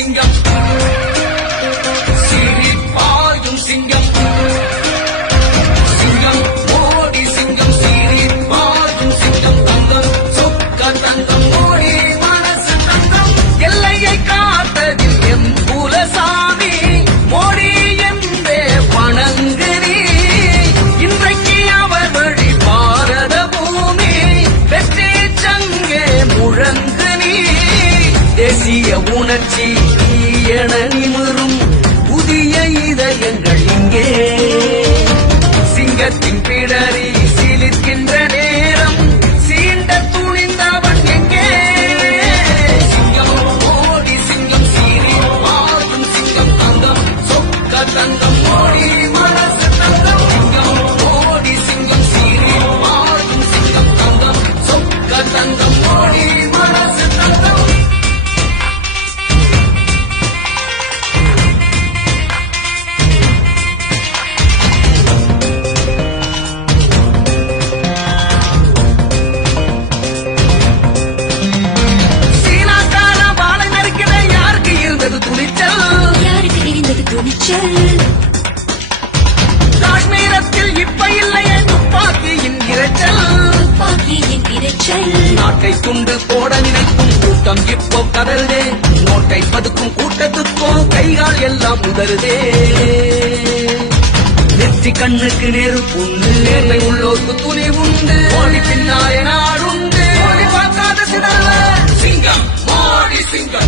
சிங்கம் புதிய உணர்ச்சி என நிமிரும் புதிய இதயங்கள் இங்கே. சிங்கத்தின் பிடரி சிலிர்க்கின்ற நேரம் சீண்ட துணிந்தவன் எங்கே? சிங்கம் ஓடி சிங்கம் சீரி வாழும் சிங்கம் தங்கம் சொக்க தங்கம் ஓடி மனசு தங்கம். சிங்கம் ஓடி சிங்கம் சீரி வாழும் சிங்கம் தங்கம் சொக்க தங்கம் ஓடி துணிச்சல் காஷ்மீரத்தில் இப்ப இல்லையே துப்பாக்கியின் இரைச்சல். துப்பாக்கியின் இரைச்சல். நாட்டை துண்டு போட நினைக்கும் கூட்டம் இப்போ கதறுதே. நோட்டை பதுக்கும் கூட்டத்துக்கோ கைகால் எல்லாம் உதறுதே. நெற்றி கண்ணுக்கு நேரு புண்ணு. நேர்மை உள்ளோருக்கு துணி உண்டு. மோடி பின்னாலே நாடுண்டு. மோடி பார்க்காத சிதறல. சிங்கம் மோடி சிங்கம்.